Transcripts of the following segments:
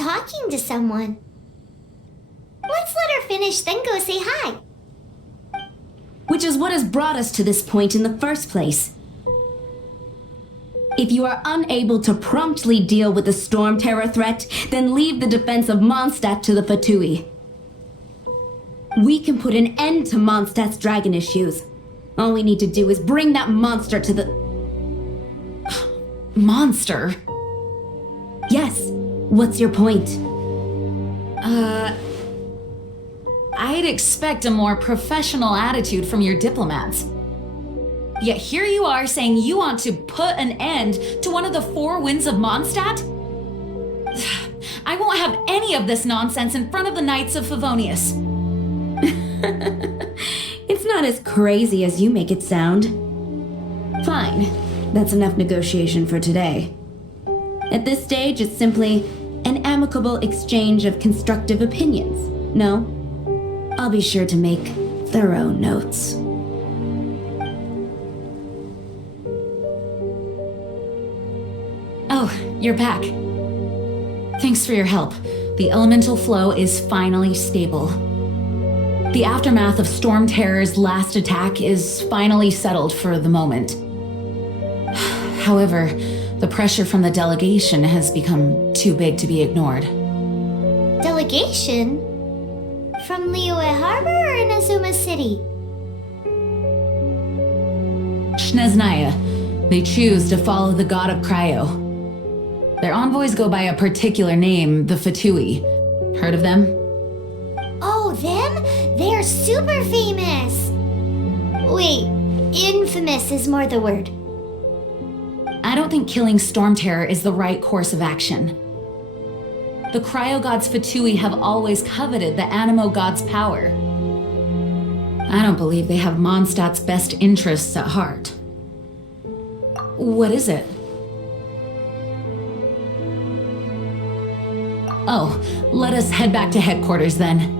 talking to someone. Let's let her finish, then go say hi. Which is what has brought us to this point in the first place. If you are unable to promptly deal with the storm terror threat, then leave the defense of Mondstadt to the Fatui. We can put an end to Mondstadt's dragon issues. All we need to do is bring that monster to the... Monster? Yes. What's your point? I'd expect a more professional attitude from your diplomats. Yet here you are saying you want to put an end to one of the four winds of Mondstadt? I won't have any of this nonsense in front of the Knights of Favonius. It's not as crazy as you make it sound. Fine. That's enough negotiation for today. At this stage, it's simply an amicable exchange of constructive opinions. No? I'll be sure to make thorough notes. Oh, you're back. Thanks for your help. The elemental flow is finally stable. The aftermath of Storm Terror's last attack is finally settled for the moment. However, the pressure from the delegation has become too big to be ignored. Delegation? From Liyue Harbor or Inazuma City? Snezhnaya. They choose to follow the god of Cryo. Their envoys go by a particular name, the Fatui. Heard of them? Oh, them? They're super famous! Wait, infamous is more the word. I don't think killing Storm Terror is the right course of action. The Cryo God's Fatui have always coveted the Animo God's power. I don't believe they have Mondstadt's best interests at heart. What is it? Oh, let us head back to headquarters then.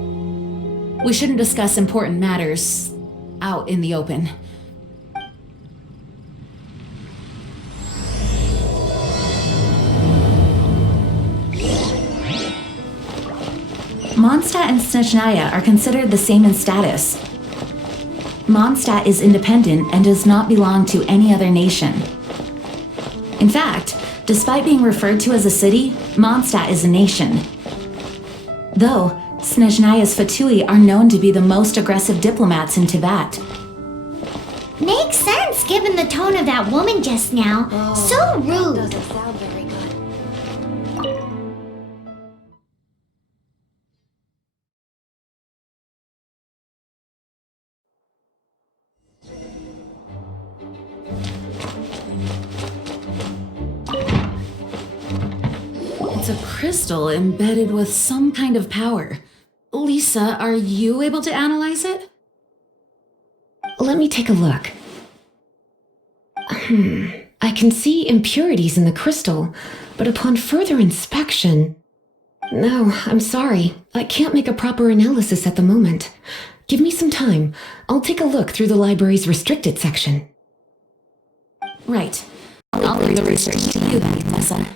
We shouldn't discuss important matters out in the open. Mondstadt and Snezhnaya are considered the same in status. Mondstadt is independent and does not belong to any other nation. In fact, despite being referred to as a city, Mondstadt is a nation. Though, Snezhnaya's Fatui are known to be the most aggressive diplomats in Teyvat. Makes sense given the tone of that woman just now. So rude. Doesn't sound very good. It's a crystal embedded with some kind of power. Lisa, are you able to analyze it? Let me take a look. I can see impurities in the crystal, but upon further inspection... No, I'm sorry. I can't make a proper analysis at the moment. Give me some time. I'll take a look through the library's restricted section. Right. I'll leave the research to you then, Lisa.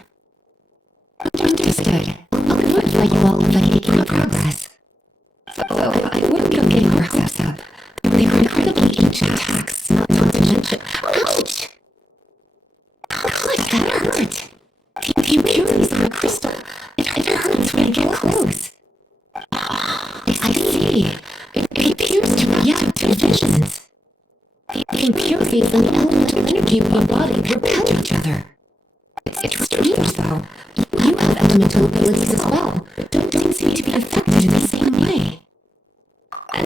Understood. I'll notify you all if I make any progress. Though I wouldn't go getting our hopes up. They were incredibly ancient attacks, not to mention... Ouch! God, that hurt! The impurities in the crystal. It hurts when I get close. I see. It appears to react to visions. The impurities and the elemental energy of your body repel each other. It's strange, though. You have elemental abilities as well, but don't seem to be affected in the same way.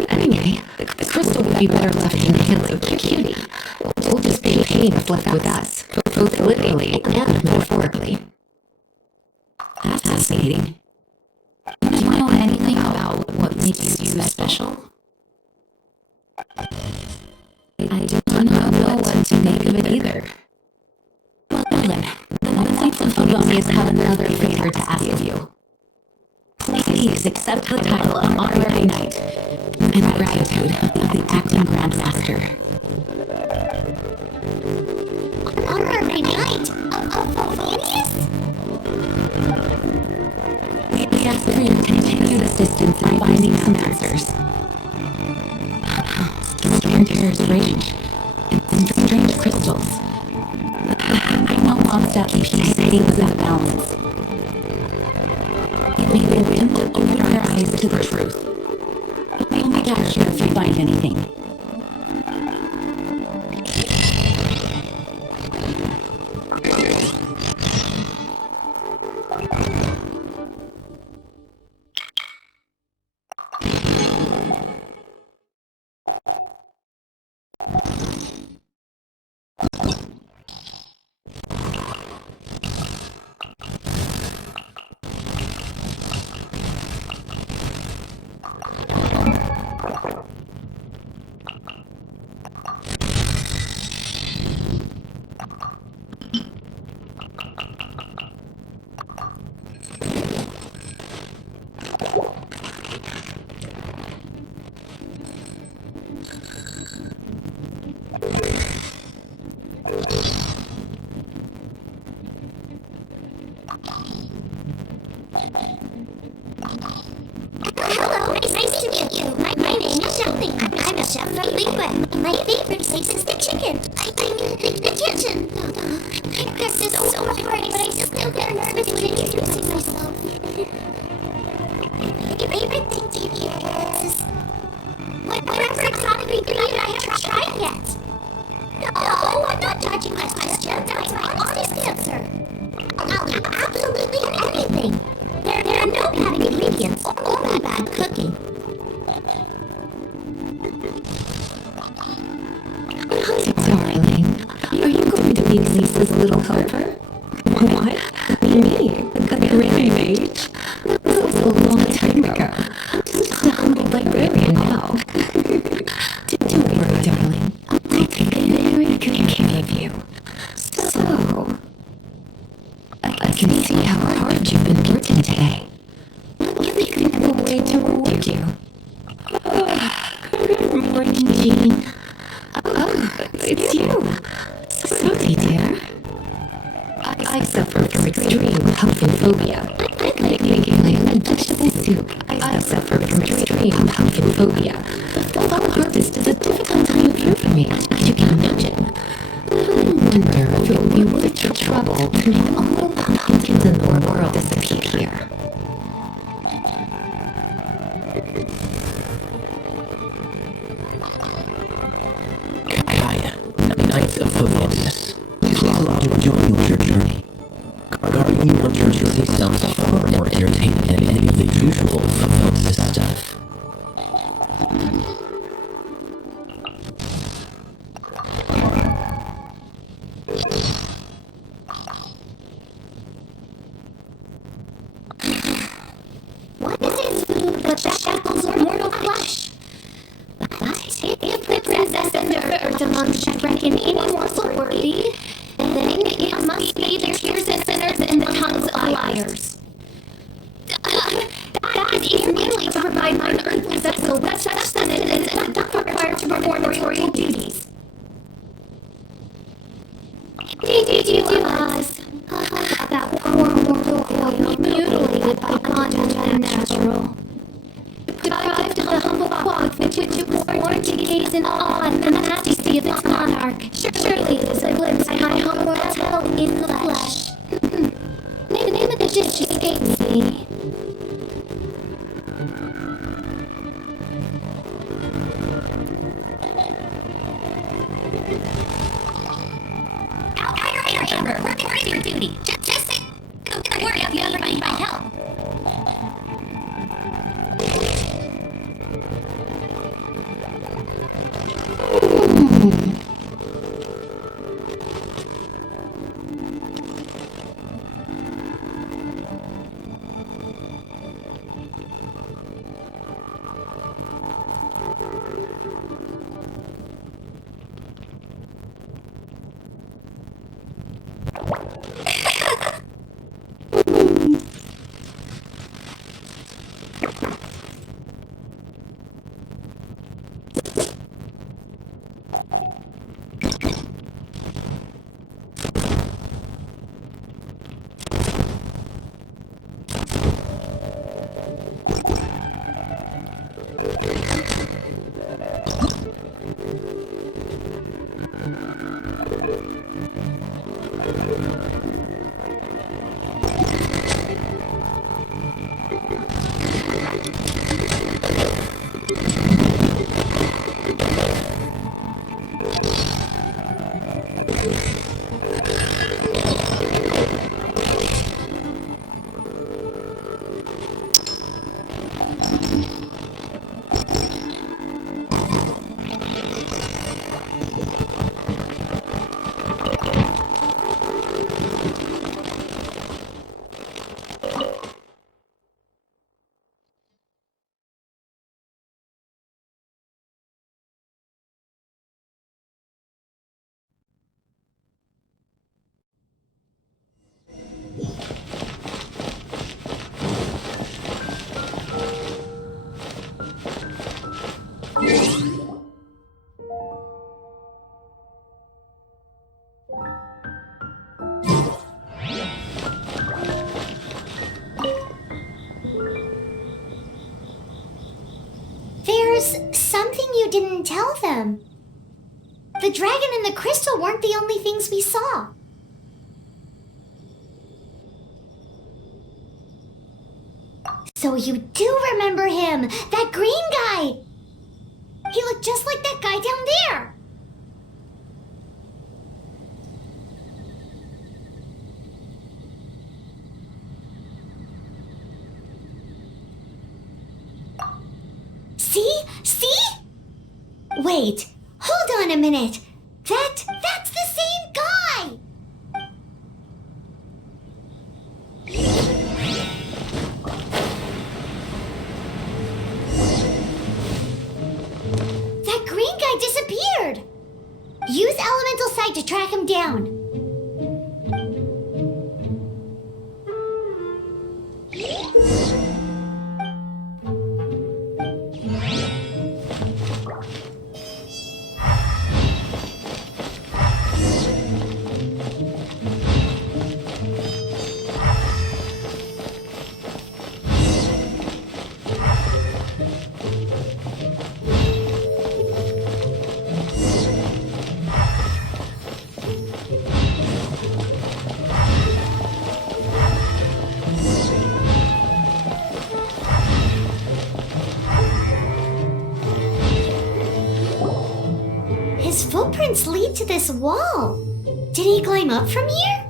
Anyway, the crystal would be better left in the hands of Cutie. We'll just be pain if left with us, both literally and metaphorically. That's fascinating. Do you know anything about what makes you special? I do not know what to make of it either. Well then, the Knights of Favonius have another favor to ask of you. Please accept the title of Honorary Knight and gratitude of the Acting Grand Master. Honorary Knight of Favonius? finding some answers. Stranger's range and strange crystals. I know Mondstadt keeps things in balance. It may be wind to open our eyes to the truth. We'll be back here if we find anything. Hello, nice to meet you. My name is Shelly. I'm a chef from England. My favorite place is the chicken. I mean, the kitchen. I press this so hard, but I still get nervous when introducing myself. Your favorite thing is whatever exotic ingredient I haven't tried yet. No, I'm not judging my question. That's my honest answer. I'll eat absolutely anything. There are no bad ingredients or bad cooking. Darling, are you going to be Lisa's little helper? What? Me? The Granny Mage? That was a long time ago. I'm just a humble librarian now. Don't worry, darling. I'll take very good care of you. So, I can see how hard you've been working today. Let me think of a way to reward you. Good morning, Jean. Oh, it's you. Sorry, dear. I suffer from extreme phobia. I like making my own vegetable soup. I suffer from extreme phobia. The fall harvest is a difficult time of year for me, as you can imagine. I wonder if it would be worth your trouble to make all the pumpkins in the world disappear. Nights of forgiveness. Please allow to join you on your journey. Guarding you on your journey sounds far more entertaining than any of the usual forgiveness stuff. What is food but shackles or mortal flesh? But if the princess and the earth among should reckon any morsel worthy, then it must be the tears of sinners and the tongues of liars. That is merely to provide mine earthly vessel with such sustenance as doth require to perform royal duties. Did you ask that poor mortal boy mutilated by God and natural? Deprived of the humble cloth which it was born to gaze in awe at the majesty of its monarch. Surely it is a glimpse of my humble hell in the flesh. The name of the dish escapes me. Amber, we're ready for duty. Just say the word if you ever need my help. There's something you didn't tell them. The dragon and the crystal weren't the only things we saw. So you do remember him, that green guy! He looked just like that guy down there! See? See? Wait, hold on a minute. That's the same guy! That green guy disappeared! Use elemental sight to track him down. His footprints lead to this wall. Did he climb up from here?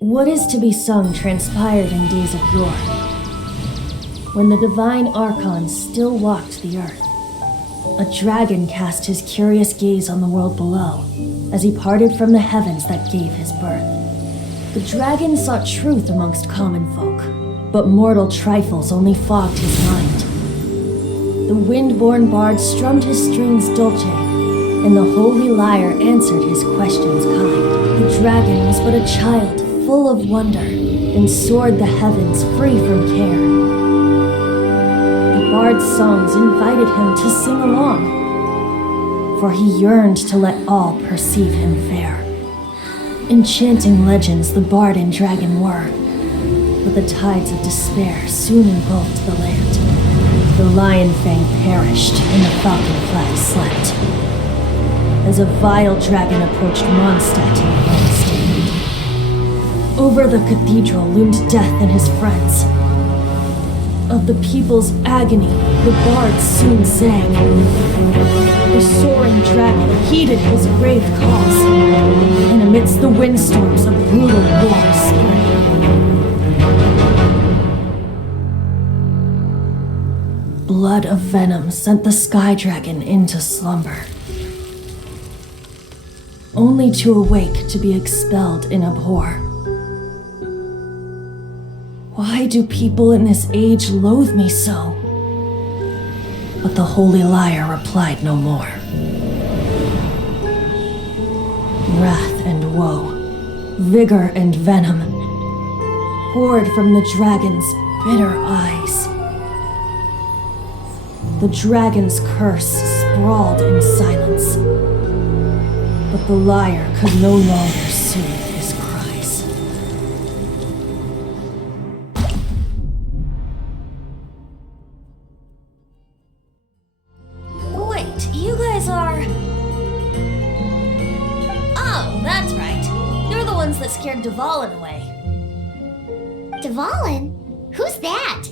What is to be sung transpired in days of yore, when the divine archons still walked the earth. A dragon cast his curious gaze on the world below, as he parted from the heavens that gave his birth. The dragon sought truth amongst common folk, but mortal trifles only fogged his mind. The wind-born bard strummed his strings dolce, and the holy lyre answered his questions kind. The dragon was but a child, full of wonder, and soared the heavens free from care. The bard's songs invited him to sing along, for he yearned to let all perceive him fair. Enchanting legends the bard and dragon were, but the tides of despair soon engulfed the land. The Lion Fang perished and the Falcon Flag slept. As a vile dragon approached Mondstadt in bloodstained. Over the cathedral loomed death and his friends. Of the people's agony, the bards soon sang. The soaring dragon heeded his grave cause, and amidst the windstorms a brutal war sprang. Blood of venom sent the sky dragon into slumber, only to awake to be expelled in abhor. Why do people in this age loathe me so? But the holy liar replied no more. Wrath and woe, vigor and venom, poured from the dragon's bitter eyes. The dragon's curse sprawled in silence, but the liar could no longer soothe his cries. Wait, you guys are... Oh, that's right. You're the ones that scared Dvalin away. Dvalin? Who's that?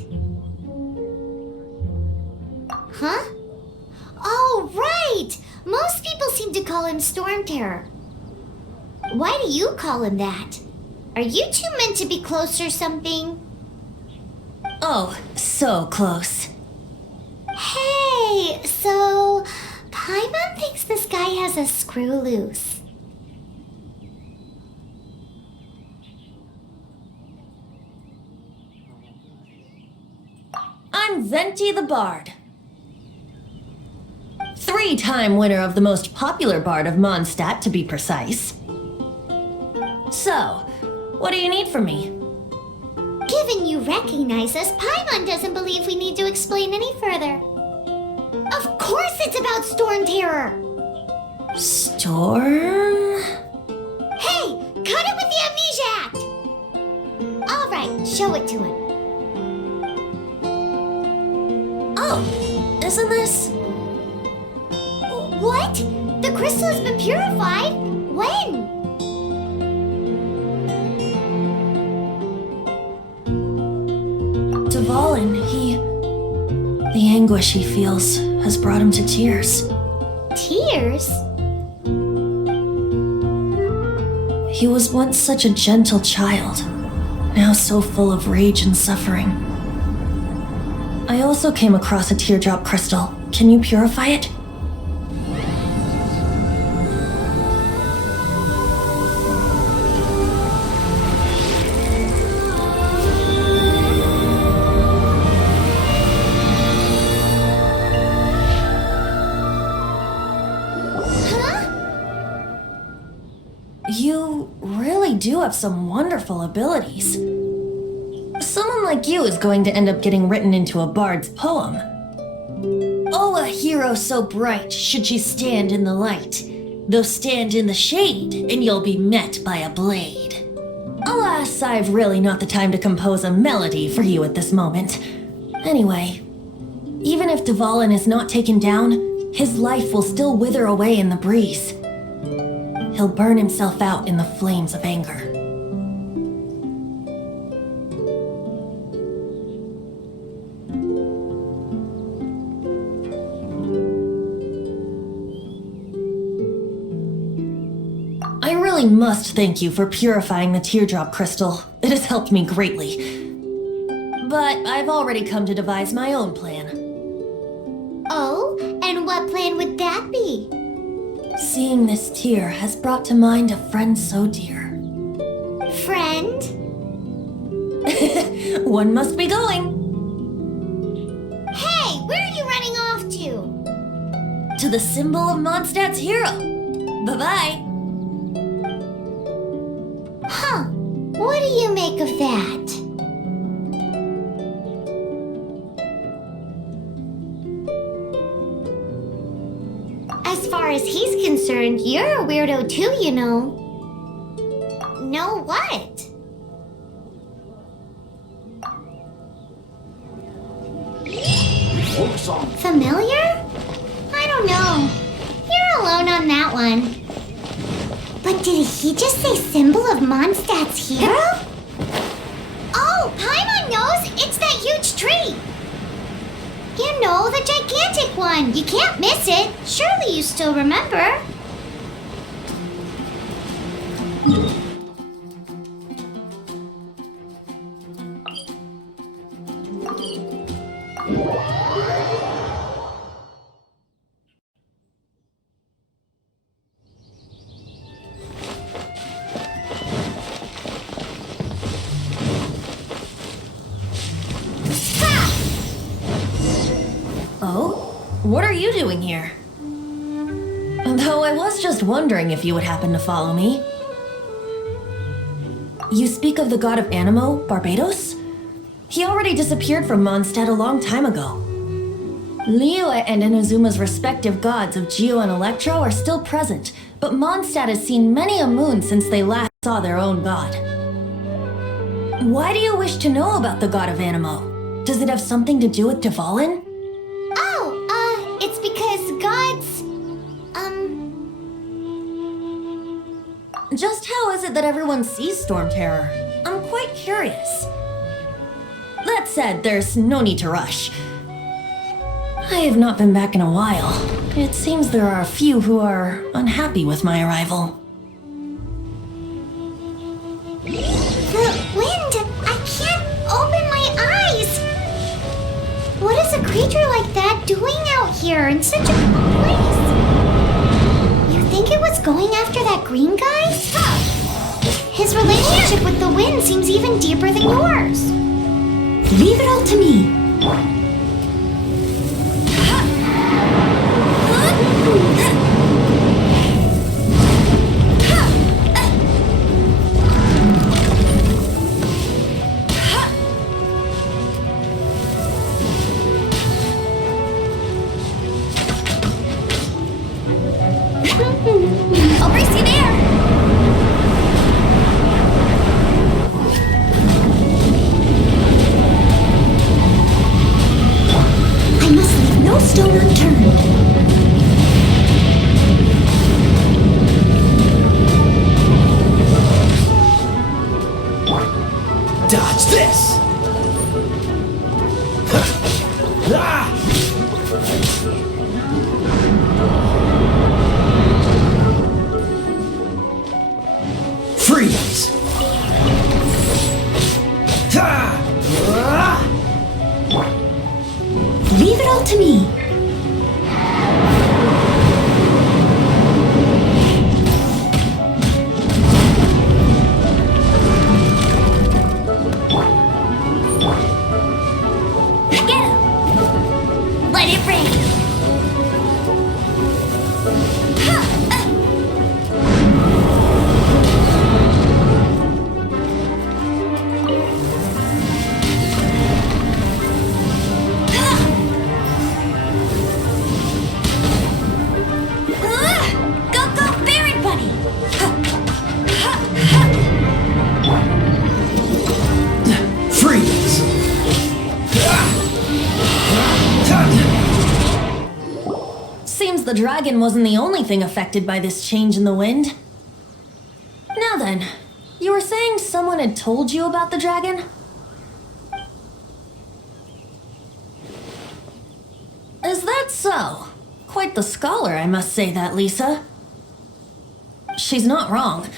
Huh? Oh, right! Most people seem to call him Storm Terror. Why do you call him that? Are you two meant to be close or something? Oh, so close. Hey, so Paimon thinks this guy has a screw loose. I'm Venti the Bard. 3-time winner of the most popular bard of Mondstadt, to be precise. So, what do you need from me? Given you recognize us, Paimon doesn't believe we need to explain any further. Of course it's about Storm Terror! Storm? Hey, cut it with the Amnesia Act! Alright, show it to him. Oh, isn't this... What? The crystal has been purified? When? Dvalin, the anguish he feels has brought him to tears. Tears? He was once such a gentle child, now so full of rage and suffering. I also came across a teardrop crystal. Can you purify it? You really do have some wonderful abilities. Someone like you is going to end up getting written into a bard's poem. Oh, a hero so bright should she stand in the light, though stand in the shade, and you'll be met by a blade. Alas, I've really not the time to compose a melody for you at this moment. Anyway, even if Dvalin is not taken down, his life will still wither away in the breeze. He'll burn himself out in the flames of anger. I really must thank you for purifying the teardrop crystal. It has helped me greatly. But I've already come to devise my own plan. Oh, and what plan would that be? Seeing this tear has brought to mind a friend so dear. Friend? One must be going. Hey, where are you running off to? To the symbol of Mondstadt's hero. Bye-bye. Huh, what do you make of that? As far as he's concerned, you're a weirdo too, you know. Know what? Familiar? I don't know. You're alone on that one. But did he just say symbol of Mondstadt's hero? Oh, Paimon knows! It's that huge tree! You know, the gigantic one! You can't miss it! Surely you still remember? What are you doing here? Though I was just wondering if you would happen to follow me. You speak of the god of Animo, Barbados? He already disappeared from Mondstadt a long time ago. Liyue and Inazuma's respective gods of Geo and Electro are still present, but Mondstadt has seen many a moon since they last saw their own god. Why do you wish to know about the god of Animo? Does it have something to do with Dvalin? It's because gods, Just how is it that everyone sees Storm Terror? I'm quite curious. That said, there's no need to rush. I have not been back in a while. It seems there are a few who are unhappy with my arrival. The wind! I can't open my eyes! What is a creature like that doing out here in such a cold place? You think it was going after that green guy? His relationship with the wind seems even deeper than yours. Leave it all to me. I'll brace you there! I must leave no stone unturned. Dodge this! Ah! Freeze! Ah! Ah! Leave it all to me. Get him! Let it rain! Go, go, Fairy Bunny! Freeze! Seems the dragon wasn't the only thing affected by this change in the wind. Now then, you were saying someone had told you about the dragon? Is that so? Quite the scholar, I must say that, Lisa. She's not wrong.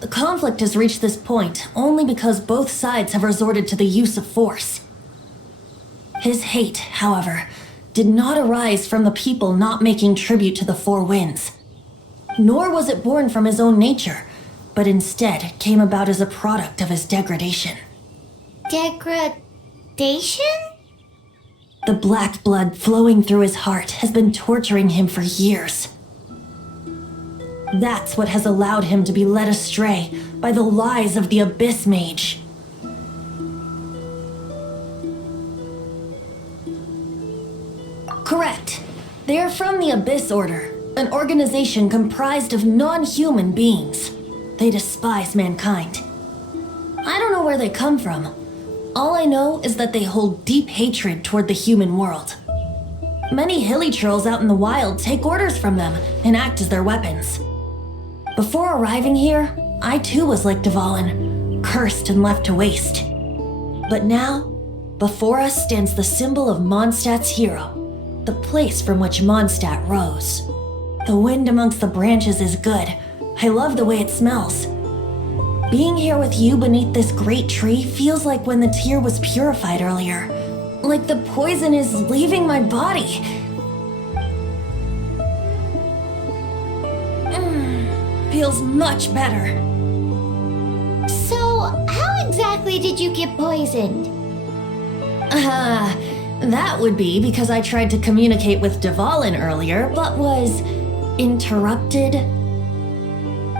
The conflict has reached this point only because both sides have resorted to the use of force. His hate, however, did not arise from the people not making tribute to the Four Winds. Nor was it born from his own nature, but instead came about as a product of his degradation. Degradation? The black blood flowing through his heart has been torturing him for years. That's what has allowed him to be led astray by the lies of the Abyss Mage. Correct. They are from the Abyss Order, an organization comprised of non-human beings. They despise mankind. I don't know where they come from. All I know is that they hold deep hatred toward the human world. Many hilly trolls out in the wild take orders from them and act as their weapons. Before arriving here, I too was like Dvalin, cursed and left to waste. But now, before us stands the symbol of Mondstadt's hero, the place from which Mondstadt rose. The wind amongst the branches is good. I love the way it smells. Being here with you beneath this great tree feels like when the tear was purified earlier. Like the poison is leaving my body. Feels much better. So, how exactly did you get poisoned? That would be because I tried to communicate with Dvalin earlier, but was interrupted.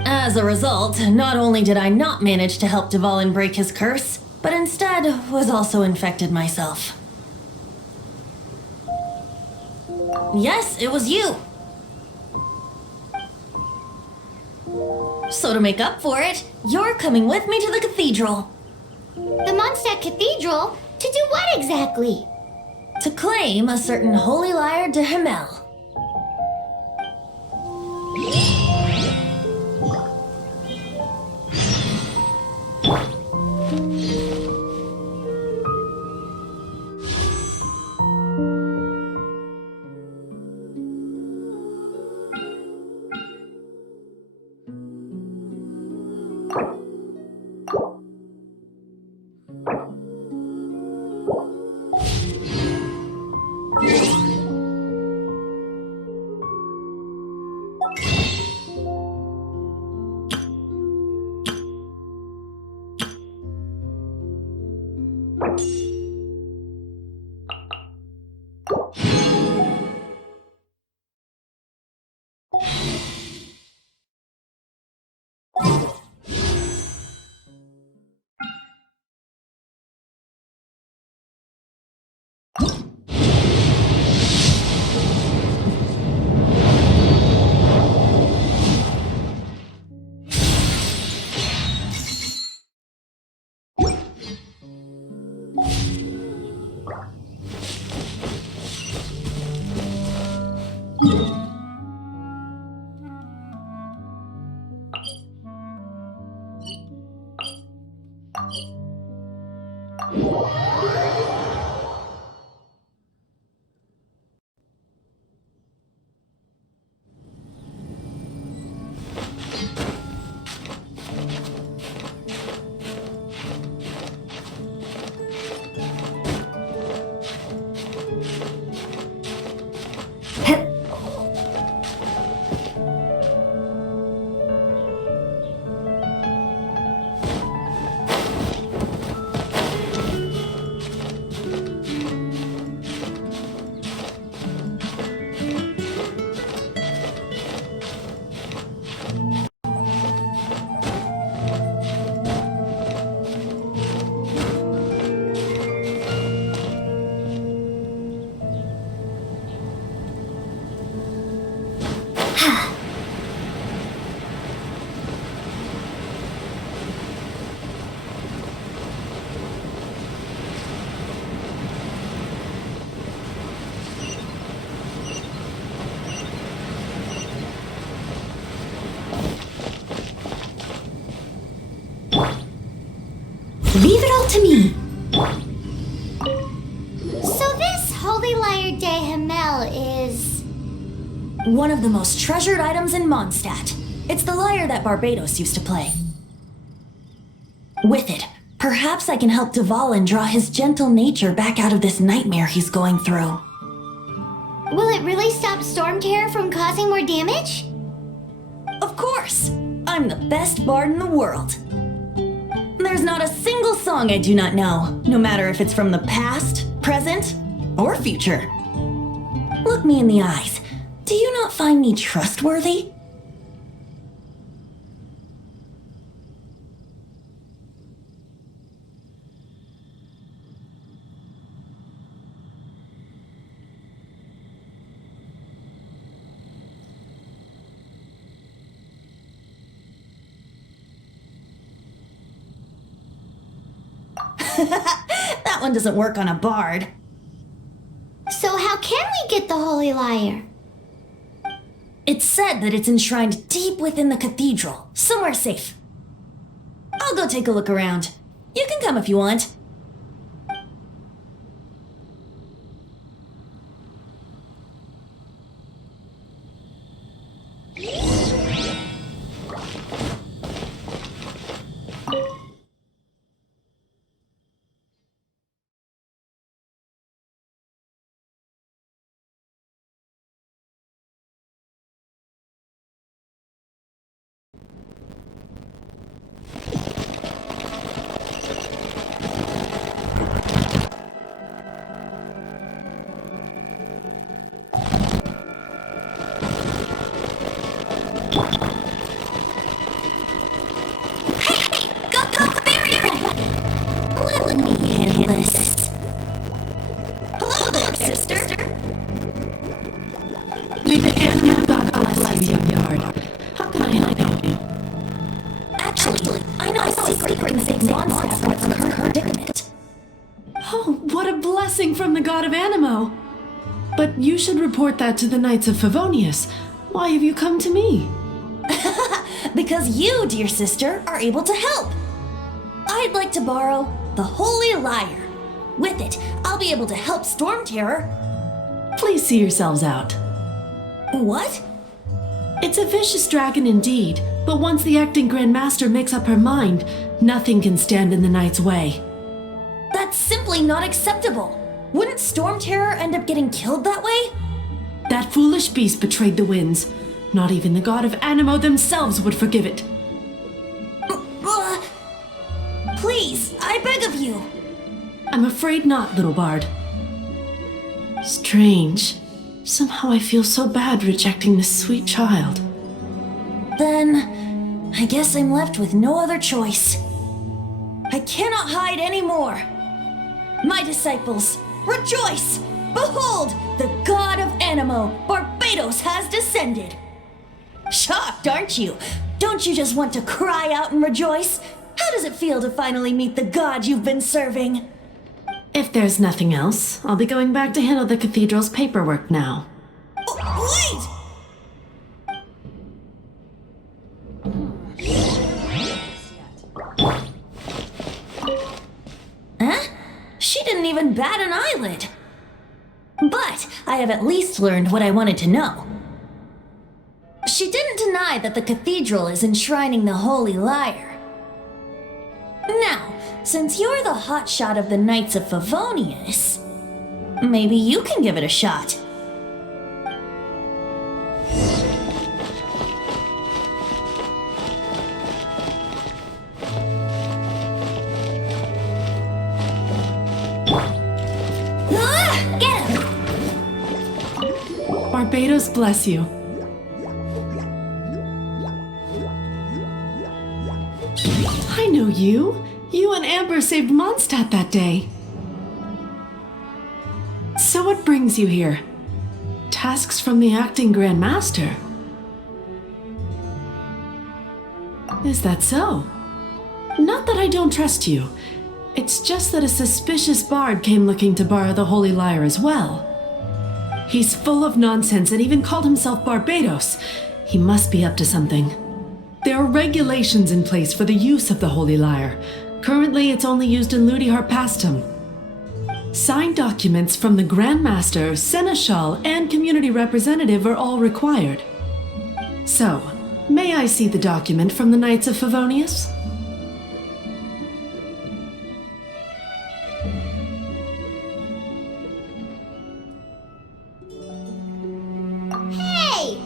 As a result, not only did I not manage to help Dvalin break his curse, but instead was also infected myself. Yes, it was you. So to make up for it, you're coming with me to the cathedral. The Mondstadt Cathedral? To do what exactly? To claim a certain holy lyre de Himmel. Leave it all to me. So this Holy Lyre de Himmel is... One of the most treasured items in Mondstadt. It's the lyre that Barbados used to play. With it, perhaps I can help Dvalin draw his gentle nature back out of this nightmare he's going through. Will it really stop Storm Terror from causing more damage? Of course! I'm the best bard in the world. There's not a single song I do not know, no matter if it's from the past, present, or future. Look me in the eyes. Do you not find me trustworthy? That one doesn't work on a bard. So how can we get the Holy Lyre? It's said that it's enshrined deep within the cathedral, somewhere safe. I'll go take a look around. You can come if you want. Oh, what a blessing from the god of Animo! But you should report that to the Knights of Favonius. Why have you come to me? Because you, dear sister, are able to help. I'd like to borrow the Holy Lyre. With it, I'll be able to help Storm Terror. Please see yourselves out. What? It's a vicious dragon indeed, but once the acting Grand Master makes up her mind, nothing can stand in the Knight's way. That's simply not acceptable. Wouldn't Storm Terror end up getting killed that way? That foolish beast betrayed the winds. Not even the god of Animo themselves would forgive it. Please, I beg of you. I'm afraid not, little bard. Strange. Somehow I feel so bad rejecting this sweet child. Then, I guess I'm left with no other choice. I cannot hide anymore. My disciples, rejoice! Behold, the god of Animo, Barbados, has descended. Shocked, aren't you? Don't you just want to cry out and rejoice? How does it feel to finally meet the god you've been serving? If there's nothing else, I'll be going back to handle the cathedral's paperwork now. Wait! Huh? She didn't even bat an eyelid. But I have at least learned what I wanted to know. She didn't deny that the cathedral is enshrining the Holy Lyre. Now, since you're the hotshot of the Knights of Favonius, maybe you can give it a shot. Get him! Barbados bless you. I know you. You and Amber saved Mondstadt that day. So what brings you here? Tasks from the acting Grand Master? Is that so? Not that I don't trust you. It's just that a suspicious bard came looking to borrow the Holy Lyre as well. He's full of nonsense and even called himself Barbados. He must be up to something. There are regulations in place for the use of the Holy Lyre. Currently, it's only used in Ludi Harpastum. Signed documents from the Grand Master, Seneschal, and community representative are all required. So, may I see the document from the Knights of Favonius? Hey!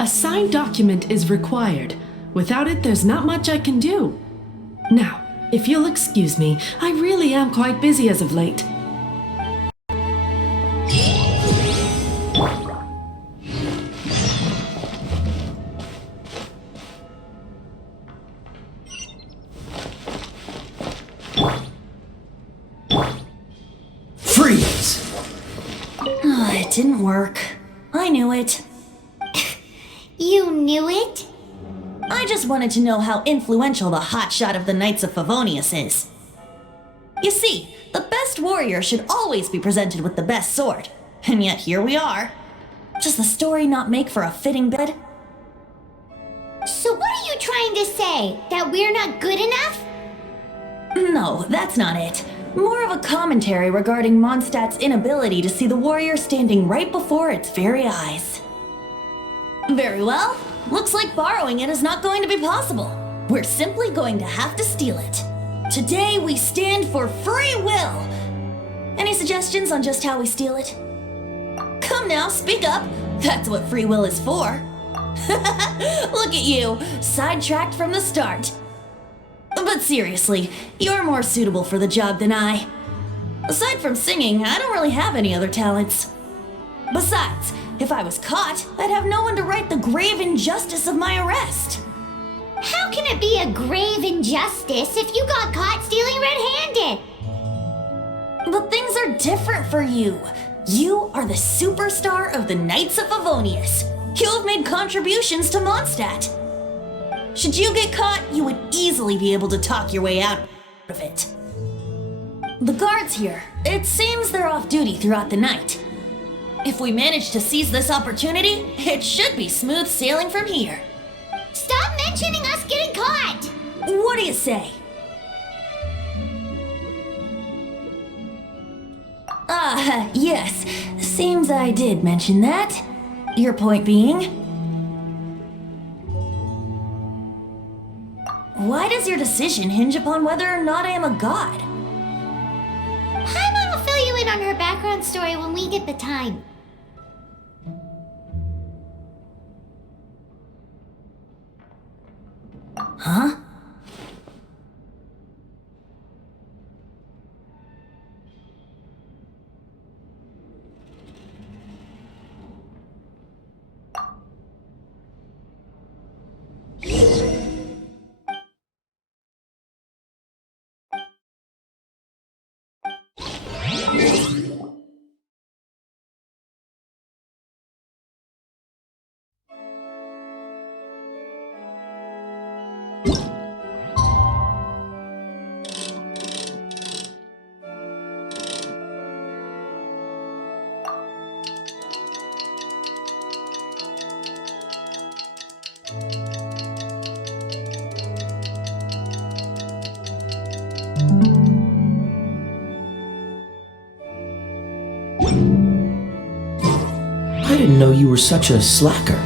A signed document is required. Without it, there's not much I can do. Now, if you'll excuse me, I really am quite busy as of late. Freeze! It didn't work. I knew it. You knew it? I just wanted to know how influential the hotshot of the Knights of Favonius is. You see, the best warrior should always be presented with the best sword. And yet here we are. Does the story not make for a fitting bed? So what are you trying to say? That we're not good enough? No, that's not it. More of a commentary regarding Mondstadt's inability to see the warrior standing right before its very eyes. Very well. Looks like borrowing it is not going to be possible. We're simply going to have to steal it. Today we stand for free will. Any suggestions on just how we steal it? Come now, speak up. That's what free will is for. Look at you, sidetracked from the start. But seriously, you're more suitable for the job than I. Aside from singing, I don't really have any other talents. Besides, if I was caught, I'd have no one to right the grave injustice of my arrest. How can it be a grave injustice if you got caught stealing red-handed? But things are different for you. You are the superstar of the Knights of Favonius. You have made contributions to Mondstadt. Should you get caught, you would easily be able to talk your way out of it. The guards here, it seems they're off duty throughout the night. If we manage to seize this opportunity, it should be smooth sailing from here. Stop mentioning us getting caught! What do you say? Yes. Seems I did mention that. Your point being? Why does your decision hinge upon whether or not I am a god? Paimon will fill you in on her background story when we get the time. Huh? I didn't know you were such a slacker.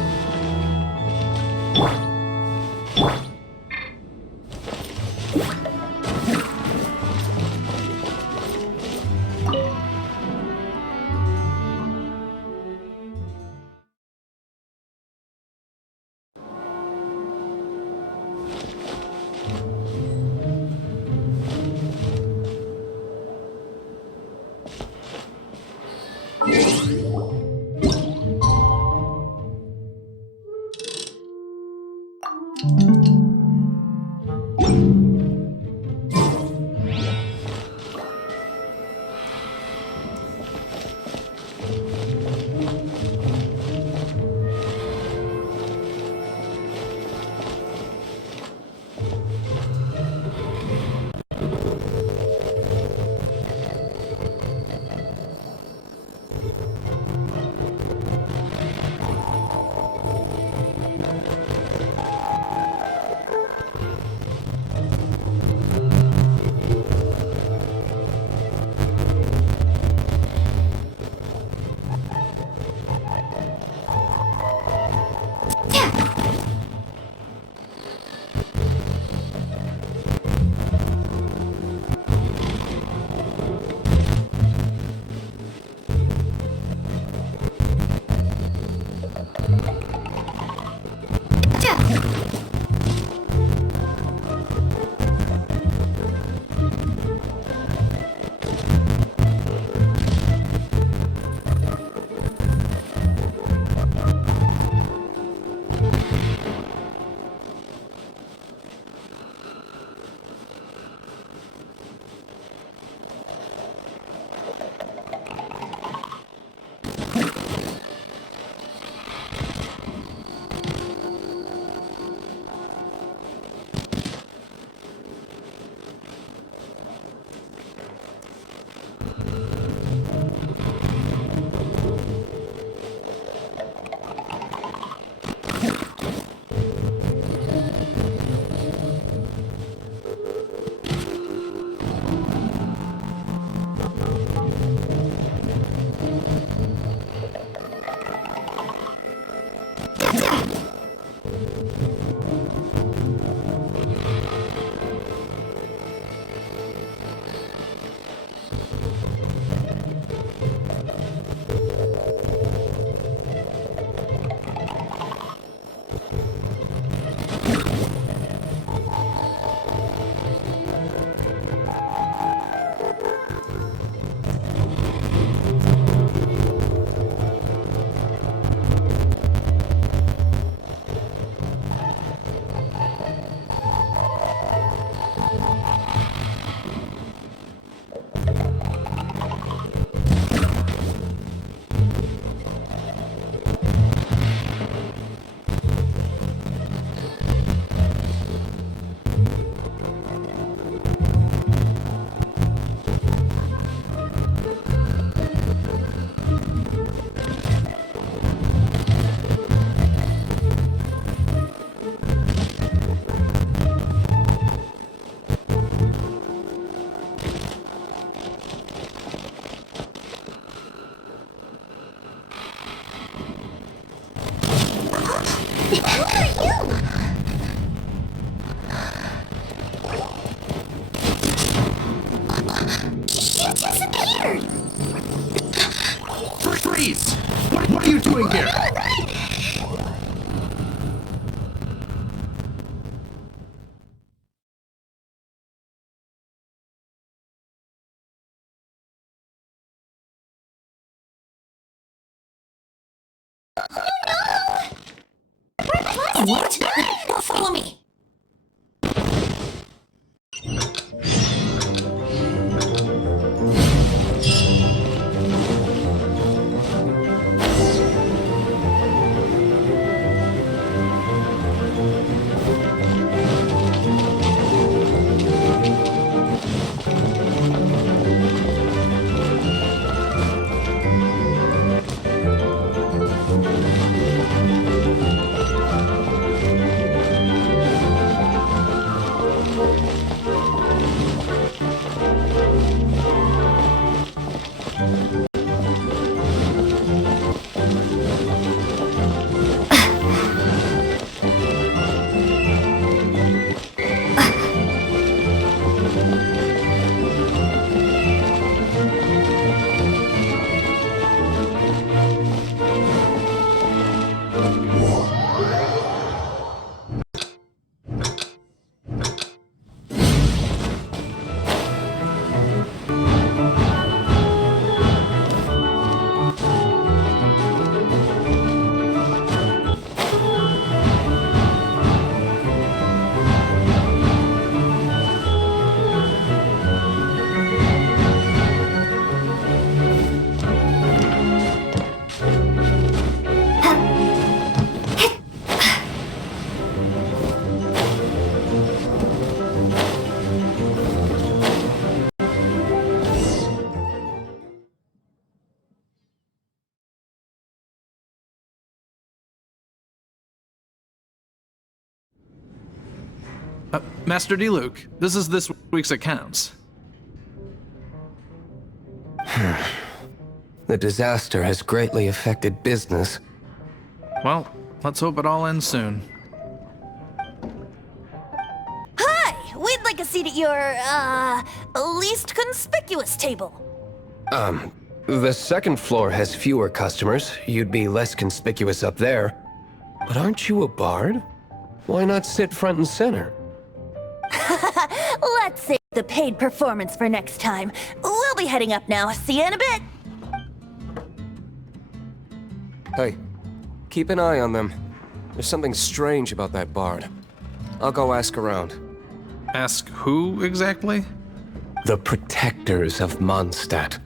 She disappeared! Freeze! What are you doing here? What? Follow me. Master D-Luke, this is this week's accounts. The disaster has greatly affected business. Well, let's hope it all ends soon. Hi! We'd like a seat at your, least conspicuous table. The second floor has fewer customers. You'd be less conspicuous up there. But aren't you a bard? Why not sit front and center? Let's save the paid performance for next time. We'll be heading up now. See you in a bit. Hey, keep an eye on them. There's something strange about that bard. I'll go ask around. Ask who exactly? The protectors of Mondstadt.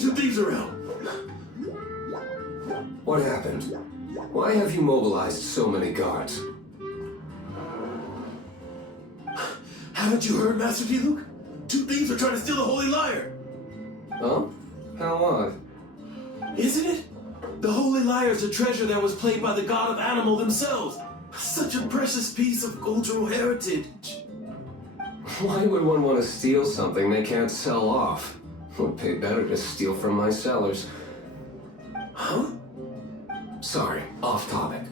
two thieves around. What happened? Why have you mobilized so many guards? Haven't you heard, Master D. Luke? Two thieves are trying to steal the Holy Lyre. Huh? How odd. Isn't it? The Holy Lyre is a treasure that was played by the god of animal themselves. Such a precious piece of cultural heritage. Why would one want to steal something they can't sell off? Would pay better to steal from my sellers. Huh? Sorry, off topic.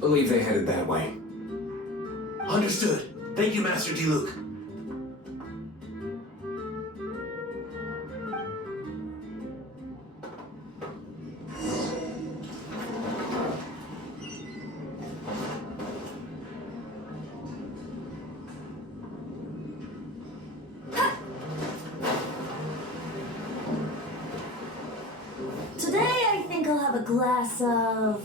Believe they headed that way. Understood. Thank you, Master D. Luke. Today I think I'll have a glass of...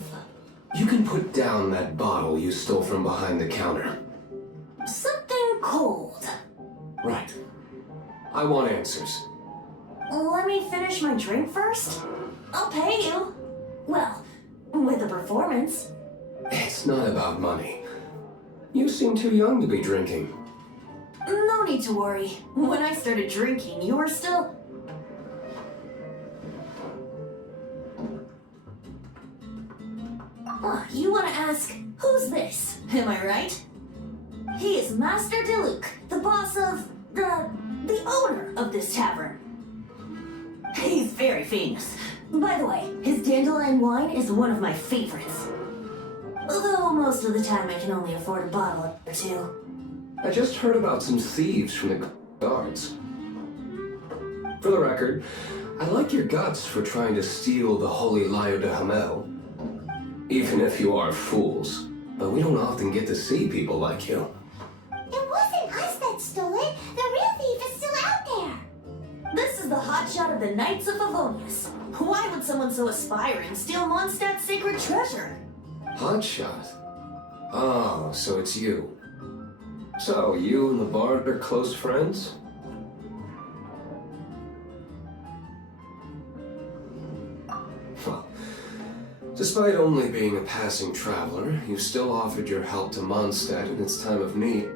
You can put down that bottle you stole from behind the counter. something cold. Right. I want answers. Let me finish my drink first. I'll pay you. Well, with a performance. It's not about money. You seem too young to be drinking. No need to worry. When I started drinking, you were still... Oh, you want to ask, who's this? Am I right? He is Master Diluc, the boss of... the owner of this tavern. He's very famous. By the way, his dandelion wine is one of my favorites. Although most of the time I can only afford a bottle or two. I just heard about some thieves from the guards. For the record, I like your guts for trying to steal the Holy Lyre de Hamel. Even if you are fools, but we don't often get to see people like you. It wasn't us that stole it. The real thief is still out there. This is the hotshot of the Knights of Favonius. Why would someone so aspiring steal Mondstadt's sacred treasure? Hotshot? Oh, so it's you. So, you and the bard are close friends? Well, despite only being a passing traveler, you still offered your help to Mondstadt in its time of need.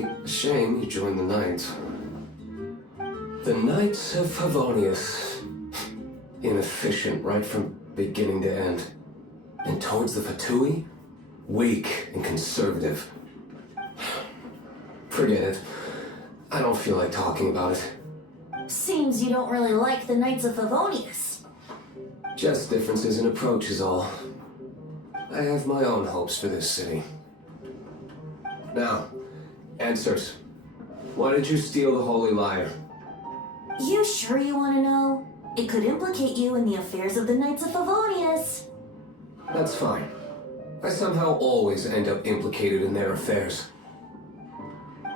A shame you joined the Knights. The Knights of Favonius. Inefficient right from beginning to end. And towards the Fatui, weak and conservative. Forget it. I don't feel like talking about it. Seems you don't really like the Knights of Favonius. Just differences in approach is all. I have my own hopes for this city. Now, answers. Why did you steal the Holy Lyre? You sure you want to know? It could implicate you in the affairs of the Knights of Favonius. That's fine. I somehow always end up implicated in their affairs.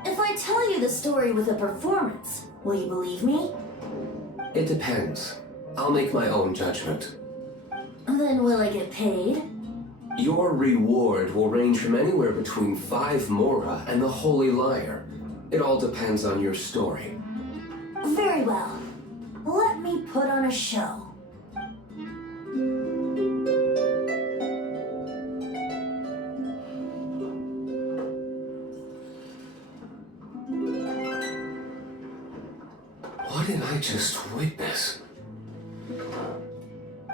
If I tell you the story with a performance, will you believe me? It depends. I'll make my own judgment. Then will I get paid? Your reward will range from anywhere between 5 Mora and the Holy Lyre. It all depends on your story. Very well. Let me put on a show. What did I just witness?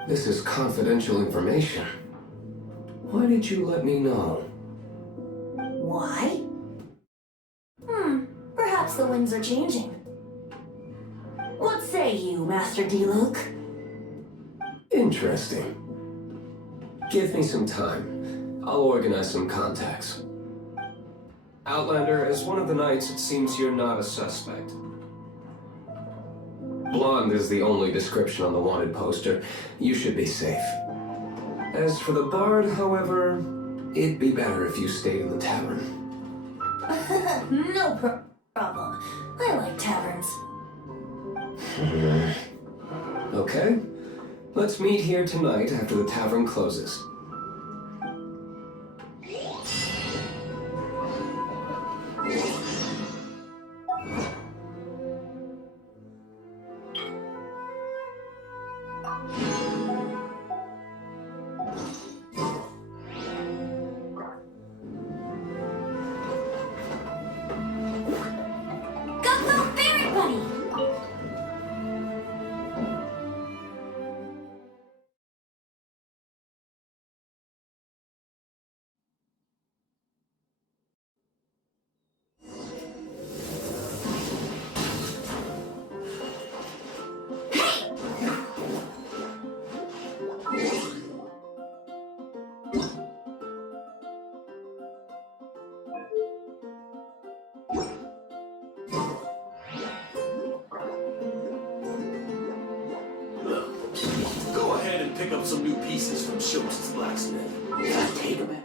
This is confidential information. Why did you let me know? Why? Perhaps the winds are changing. What say you, Master Diluc? Interesting. Give me some time. I'll organize some contacts. Outlander, as one of the knights, it seems you're not a suspect. Blonde is the only description on the wanted poster. You should be safe. As for the bard, however, it'd be better if you stayed in the tavern. No problem. I like taverns. Okay. Let's meet here tonight after the tavern closes. some new pieces from Schultz's blacksmith. Take him in.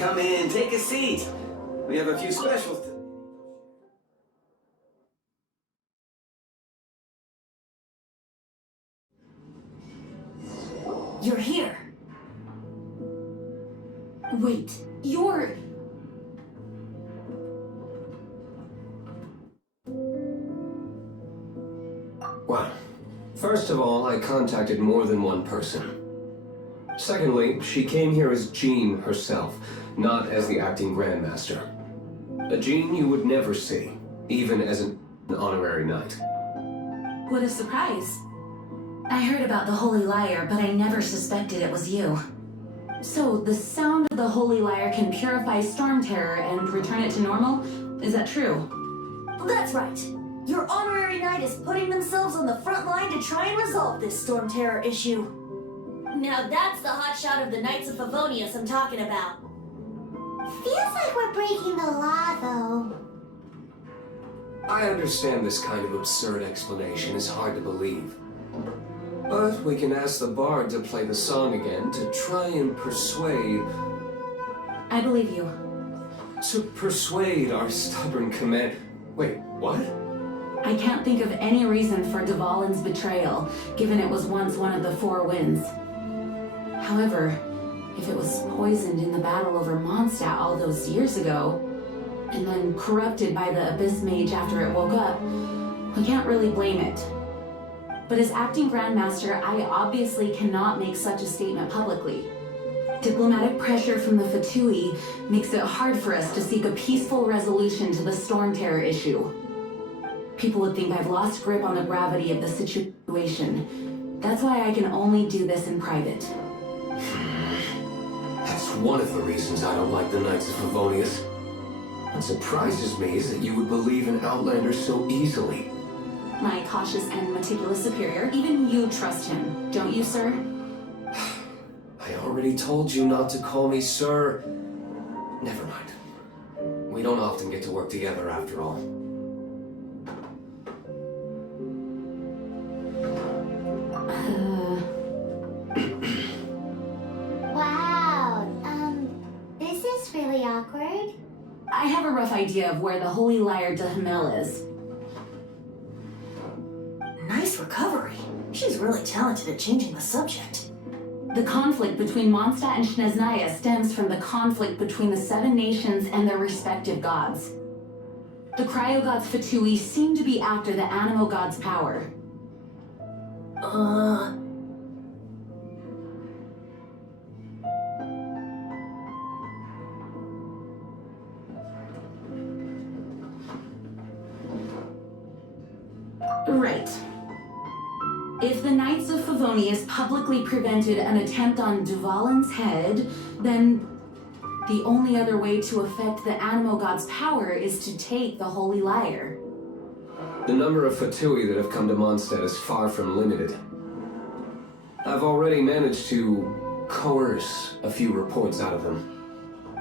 Come in, take a seat. We have a few specials. You're here. Wait, you're... Well, first of all, I contacted more than one person. Secondly, she came here as Jean herself, not as the acting Grandmaster. A Jean you would never see, even as an honorary knight. What a surprise. I heard about the Holy Lyre, but I never suspected it was you. So, the sound of the Holy Lyre can purify Storm Terror and return it to normal? Is that true? That's right. Your honorary knight is putting themselves on the front line to try and resolve this Storm Terror issue. Now that's the hotshot of the Knights of Favonius I'm talking about. Feels like we're breaking the law, though. I understand this kind of absurd explanation is hard to believe. But we can ask the bard to play the song again to try and persuade... I believe you. To persuade our stubborn command... Wait, what? I can't think of any reason for Dvalin's betrayal, given it was once one of the Four Winds. However, if it was poisoned in the battle over Mondstadt all those years ago, and then corrupted by the Abyss Mage after it woke up, we can't really blame it. But as acting Grandmaster, I obviously cannot make such a statement publicly. Diplomatic pressure from the Fatui makes it hard for us to seek a peaceful resolution to the Storm Terror issue. People would think I've lost grip on the gravity of the situation. That's why I can only do this in private. That's one of the reasons I don't like the Knights of Favonius. What surprises me is that you would believe in Outlanders so easily. My cautious and meticulous superior, even you trust him, don't you, sir? I already told you not to call me sir. Never mind. We don't often get to work together after all. Wow, this is really awkward. I have a rough idea of where the Holy Lyre de Himmel is. Nice recovery. She's really talented at changing the subject. The conflict between Mondstadt and Snezhnaya stems from the conflict between the Seven Nations and their respective gods. The cryo-gods Fatui seem to be after the animal god's power. Right. If the Knights of Favonius publicly prevented an attempt on Dvalin's head, then the only other way to affect the animal god's power is to take the Holy Lyre. The number of Fatui that have come to Mondstadt is far from limited. I've already managed to coerce a few reports out of them.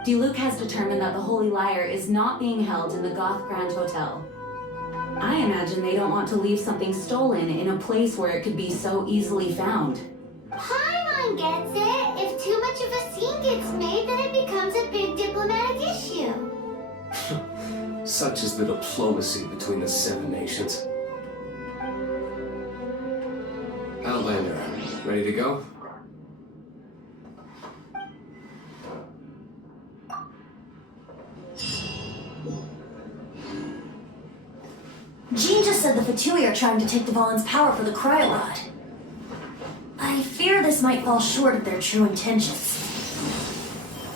Diluc has determined that the Holy Lyre is not being held in the Goth Grand Hotel. I imagine they don't want to leave something stolen in a place where it could be so easily found. Paimon gets it. If too much of a scene gets made, then it becomes a big diplomatic issue. Such is the diplomacy between the Seven Nations. Outlander, ready to go? Jean just said the Fatui are trying to take Dvalin's power for the cryo-god. I fear this might fall short of their true intentions.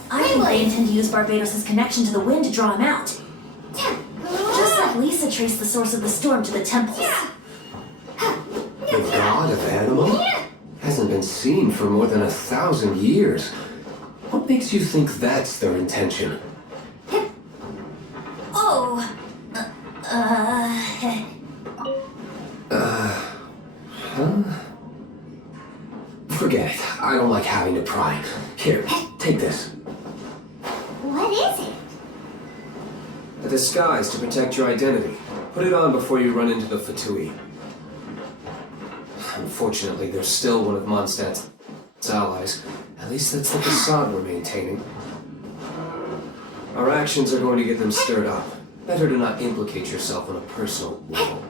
I think they intend to use Barbados' connection to the wind to draw him out. Just like Lisa traced the source of the storm to the temples. No, The god of animal? Hasn't been seen for more than 1,000 years. What makes you think that's their intention? Oh. Forget it. I don't like having to pry. Here, take this. What is it? A disguise to protect your identity. Put it on before you run into the Fatui. Unfortunately, there's still one of Mondstadt's allies. At least that's the facade we're maintaining. Our actions are going to get them stirred up. Better to not implicate yourself on a personal level.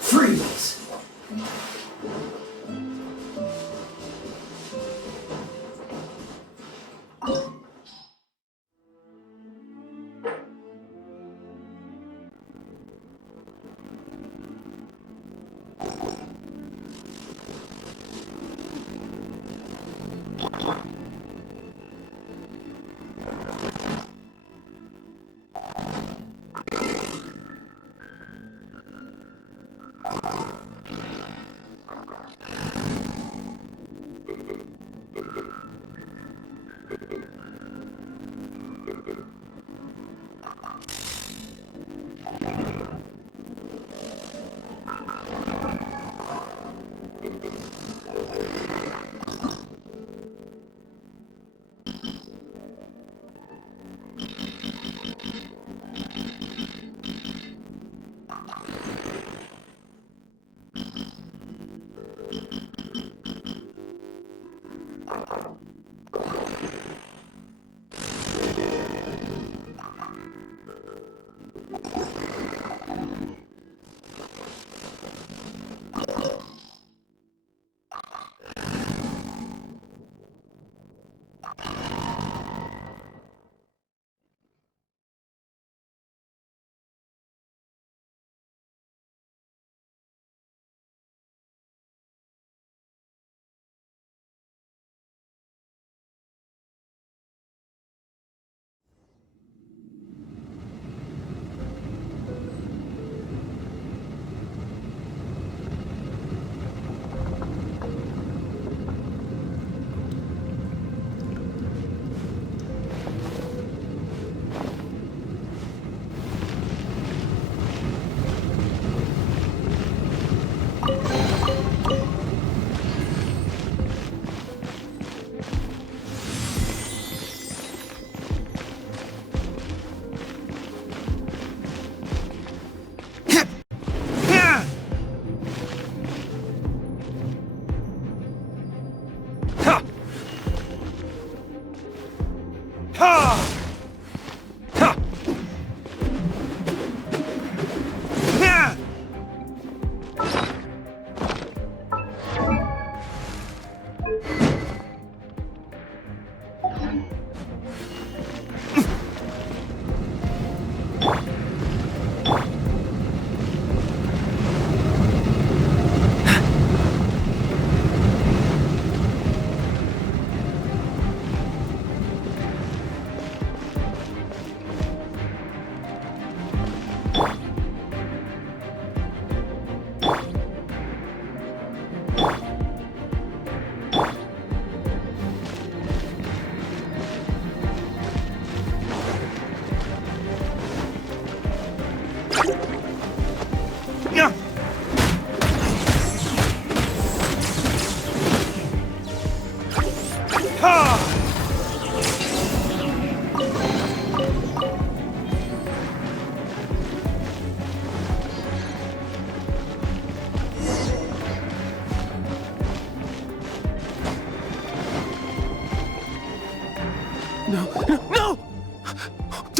Freeze!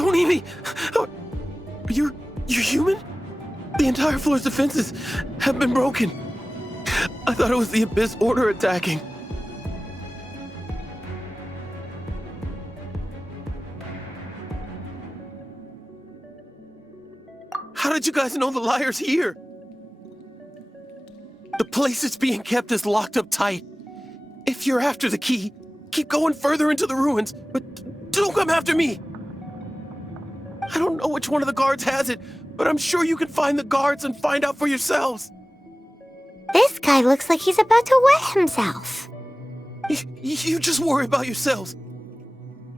Don't eat me! You're human? The entire floor's defenses have been broken. I thought it was the Abyss Order attacking. How did you guys know the liar's here? The place it's being kept is locked up tight. If you're after the key, keep going further into the ruins, but don't come after me. I don't know which one of the guards has it, but I'm sure you can find the guards and find out for yourselves. This guy looks like he's about to wet himself. You just worry about yourselves.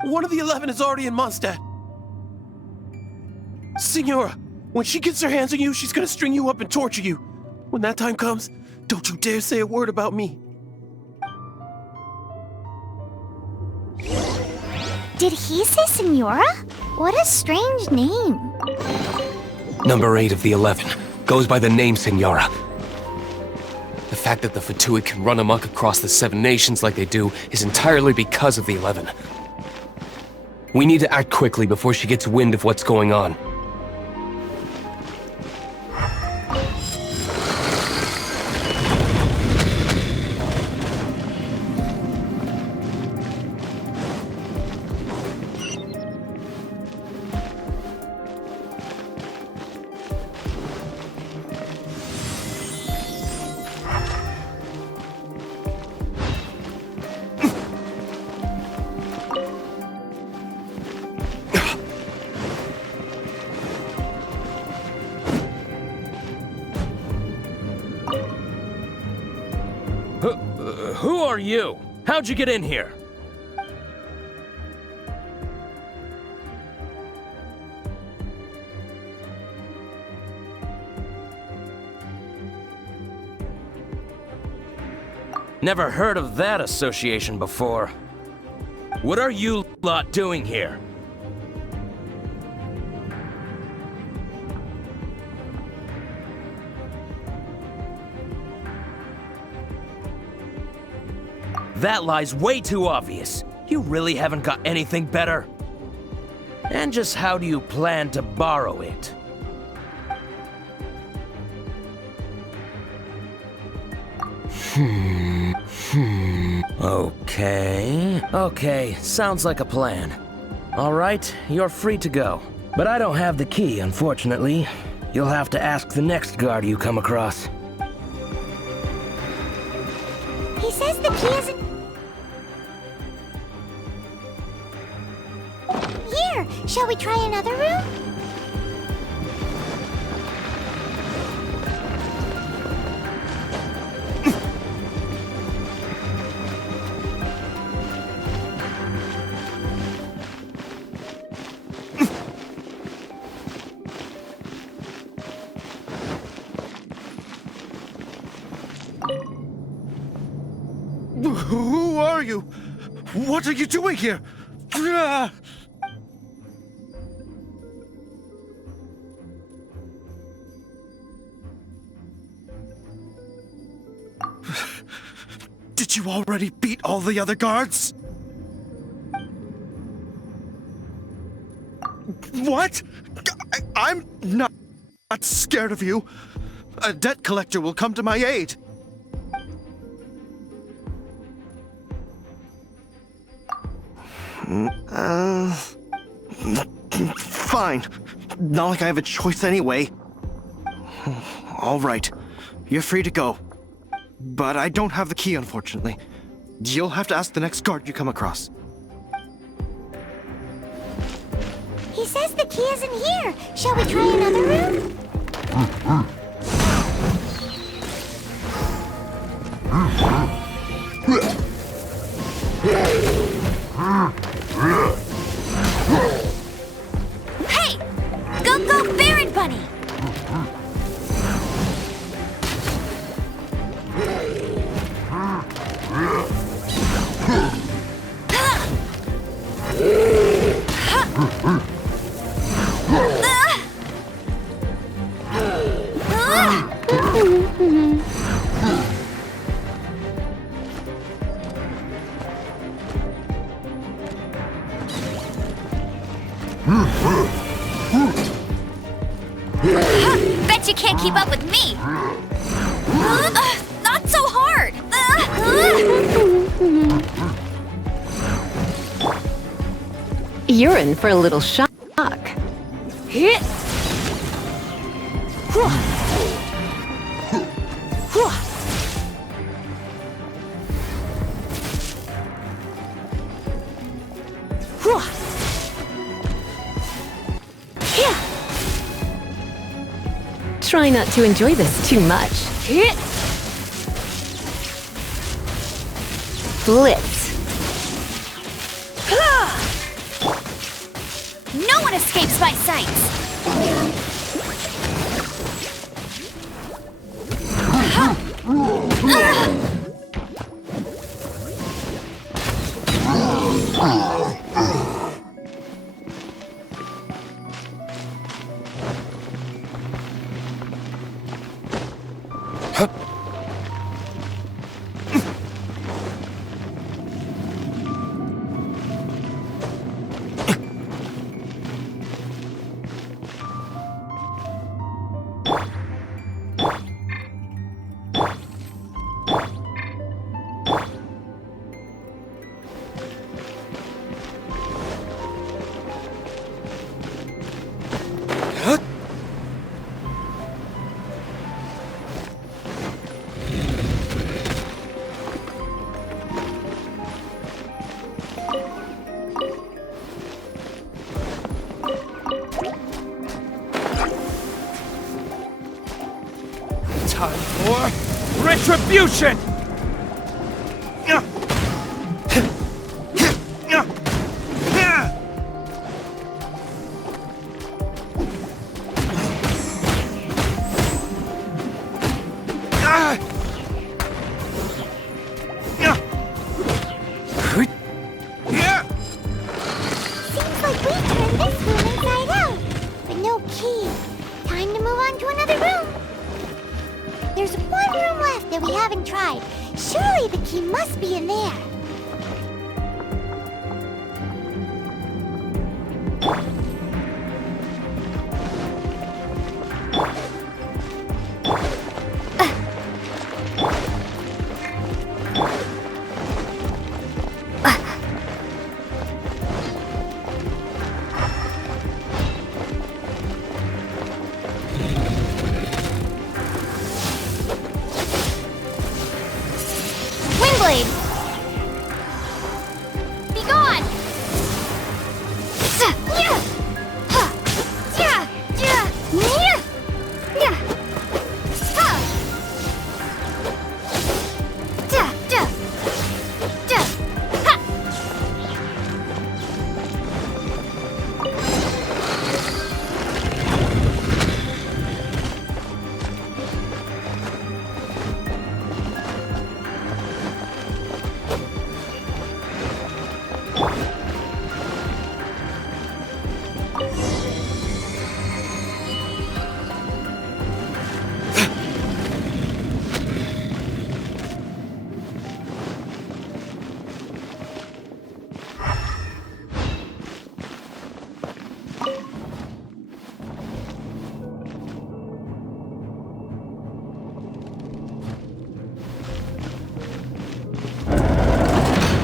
One of the 11 is already in Mondstadt. Signora, when she gets her hands on you, she's gonna string you up and torture you. When that time comes, don't you dare say a word about me. Did he say Senora? What a strange name. Number 8 of the 11 goes by the name Senora. The fact that the Fatuid can run amok across the 7 nations like they do is entirely because of the 11. We need to act quickly before she gets wind of what's going on. Who are you? How'd you get in here? Never heard of that association before. What are you lot doing here? That lie's way too obvious. You really haven't got anything better? And just how do you plan to borrow it? Okay, sounds like a plan. Alright, you're free to go. But I don't have the key, unfortunately. You'll have to ask the next guard you come across. He says the key isn't... Here, shall we try another room? Who are you? What are you doing here? Did you already beat all the other guards? What? I'm not scared of you. A debt collector will come to my aid. Fine. Not like I have a choice anyway. All right. You're free to go. But I don't have the key, unfortunately. You'll have to ask the next guard you come across. He says the key isn't here. Shall we try another room? Hey! Go, Baron Bunny! Bet you can't keep up with me! Not so hard! You're in for a little shock. Try not to enjoy this too much. Blitz. No one escapes my sights! Time for retribution! Seems like we turned this room inside out, but no key. Time to move on to another room. There's one room left that we haven't tried. Surely the key must be in there. Windblade! Be gone!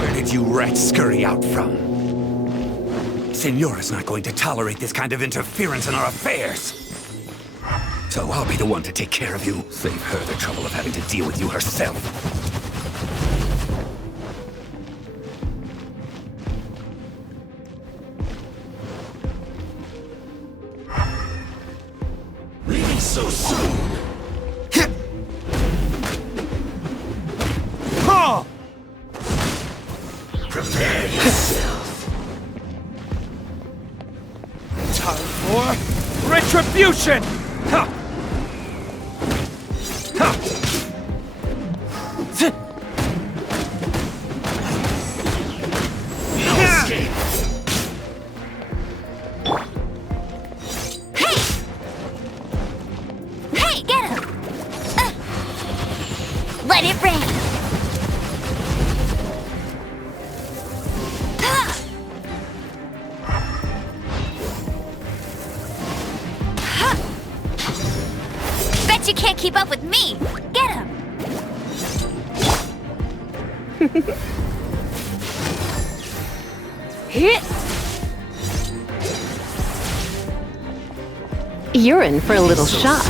Where did you rats scurry out from? Senora's not going to tolerate this kind of interference in our affairs. So I'll be the one to take care of you. Save her the trouble of having to deal with you herself. Leaving so soon? Prepare yourself. Time for retribution! Ha! Ha! No escape. Hey, get him! Let it rain! keep up with me! Get him! You're in for a little shock.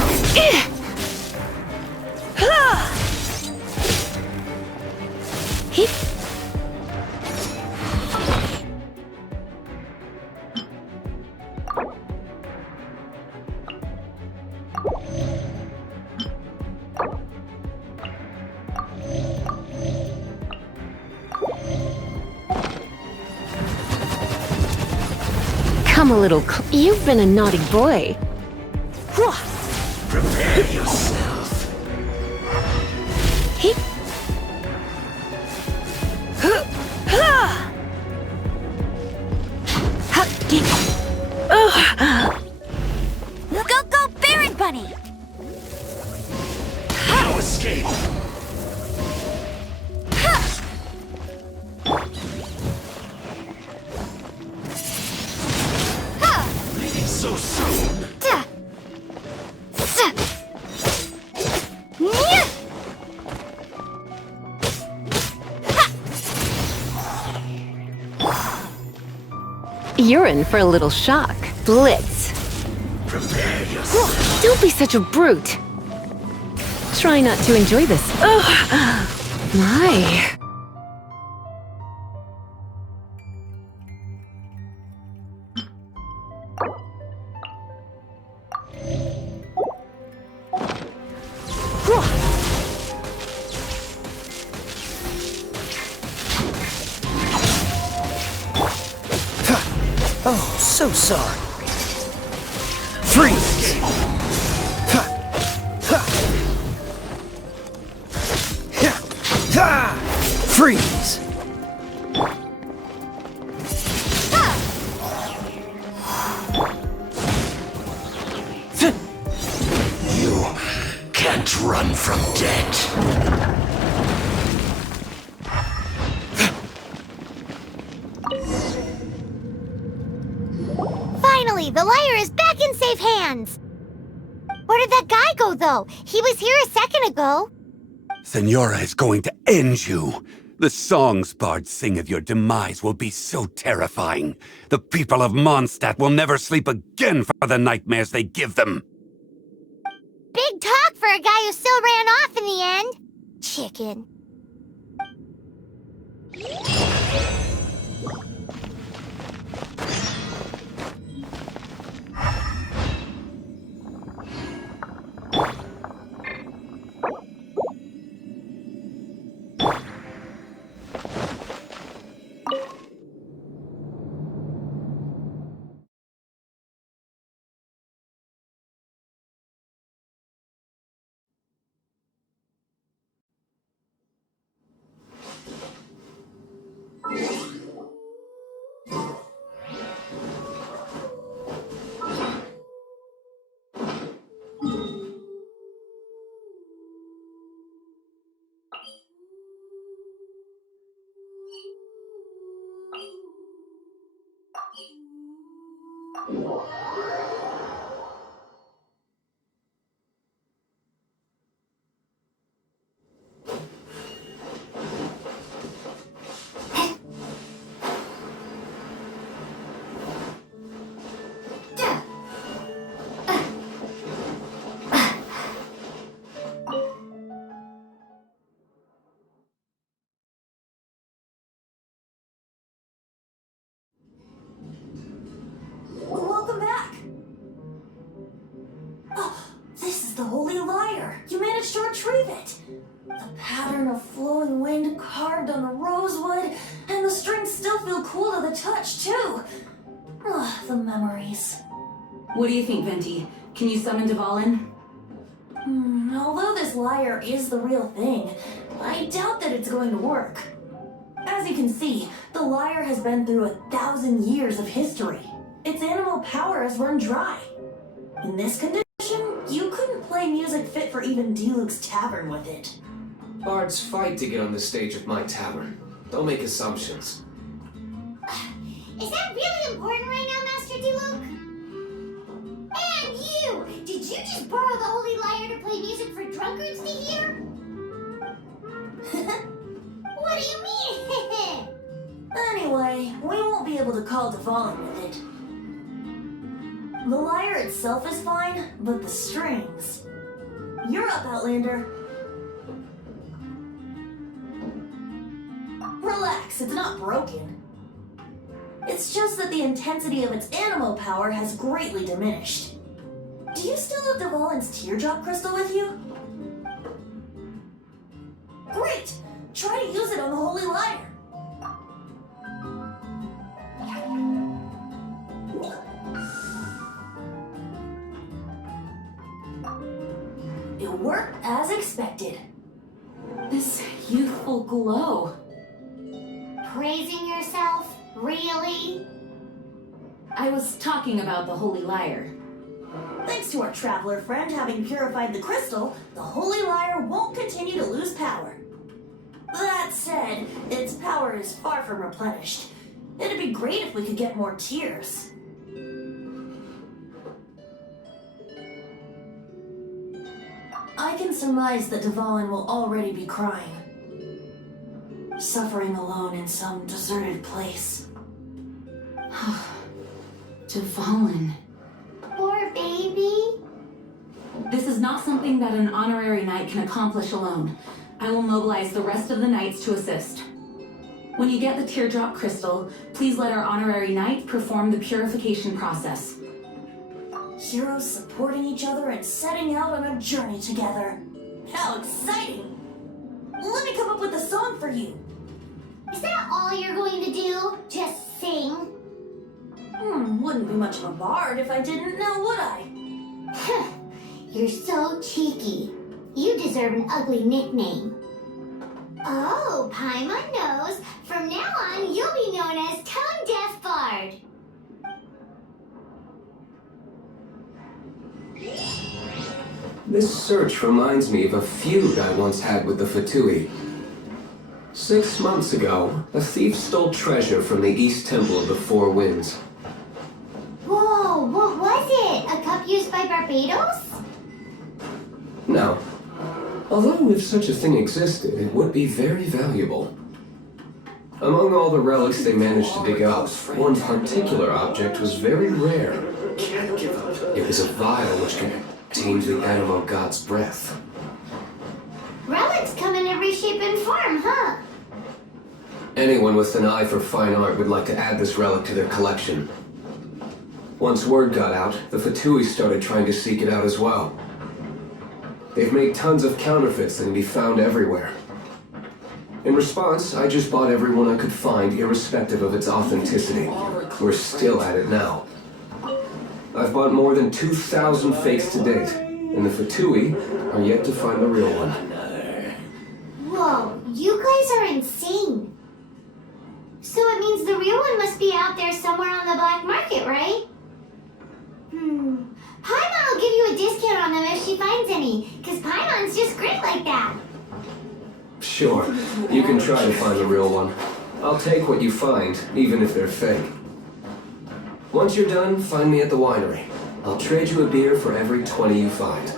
Come a little You've been a naughty boy. Prepare yourself. Go, Baron Bunny! No escape. Leaving so soon. You're in for a little shock. Blitz. Prepare yourself. Don't be such a brute. Try not to enjoy this. Ugh. My. Oh, so sorry. Freeze! Freeze! You can't run from death. Finally, the lyre is back in safe hands! Where did that guy go, though? He was here a second ago. Senora is going to end you. The songs bards sing of your demise will be so terrifying. The people of Mondstadt will never sleep again for the nightmares they give them. Big talk for a guy who still ran off in the end. Chicken. Welcome back! Oh, this is the Holy Lyre! You managed to retrieve it! The pattern of flowing wind carved on the rosewood, and the strings still feel cool to the touch, too! Ah, the memories. What do you think, Venti? Can you summon Dvalin? Although this lyre is the real thing, I doubt that it's going to work. As you can see, the lyre has been through 1,000 years of history. Its animal power has run dry. In this condition, you couldn't play music fit for even Diluc's tavern with it. Bards fight to get on the stage of my tavern. Don't make assumptions. Is that really important right now, Master Diluc? And you! Did you just borrow the Holy Lyre to play music for secrets to hear? What do you mean? Anyway, we won't be able to call Dvalin with it. The lyre itself is fine, but the strings... You're up, Outlander. Relax, it's not broken. It's just that the intensity of its animo power has greatly diminished. Do you still have Dvalin's teardrop crystal with you? Great! Try to use it on the Holy Lyre. It worked as expected. This youthful glow. Praising yourself? Really? I was talking about the Holy Lyre. Thanks to our traveler friend having purified the crystal, the Holy Lyre won't continue to lose power. That said, its power is far from replenished. It'd be great if we could get more tears. I can surmise that Dvalin will already be crying. Suffering alone in some deserted place. Dvalin. Poor baby. This is not something that an honorary knight can accomplish alone. I will mobilize the rest of the knights to assist. When you get the teardrop crystal, please let our honorary knight perform the purification process. Heroes supporting each other and setting out on a journey together. How exciting! Let me come up with a song for you. Is that all you're going to do? Just sing? Wouldn't be much of a bard if I didn't, now would I? You're so cheeky. You deserve an ugly nickname. Oh, Paimon knows. From now on, you'll be known as Tone Deaf Bard. This search reminds me of a feud I once had with the Fatui. 6 months ago, a thief stole treasure from the East Temple of the Four Winds. Whoa, what was it? A cup used by Barbados? No. Although if such a thing existed, it would be very valuable. Among all the relics they managed to dig up, one particular object was very rare. It was a vial which contained the animal god's breath. Relics come in every shape and form, huh? Anyone with an eye for fine art would like to add this relic to their collection. Once word got out, the Fatui started trying to seek it out as well. They've made tons of counterfeits that can be found everywhere. In response, I just bought everyone I could find, irrespective of its authenticity. We're still at it now. I've bought more than 2,000 fakes to date, and the Fatui are yet to find the real one. Whoa, you guys are insane. So it means the real one must be out there somewhere on the black market, right? Paimon will give you a discount on them if she finds any, because Paimon's just great like that. Sure, you can try to find the real one. I'll take what you find, even if they're fake. Once you're done, find me at the winery. I'll trade you a beer for every 20 you find.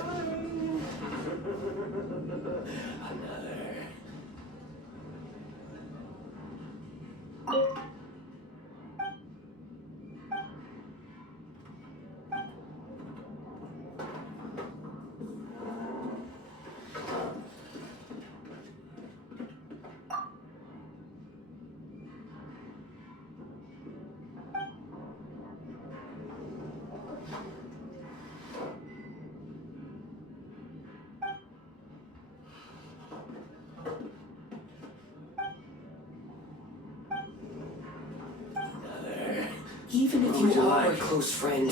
Even if you are a close friend,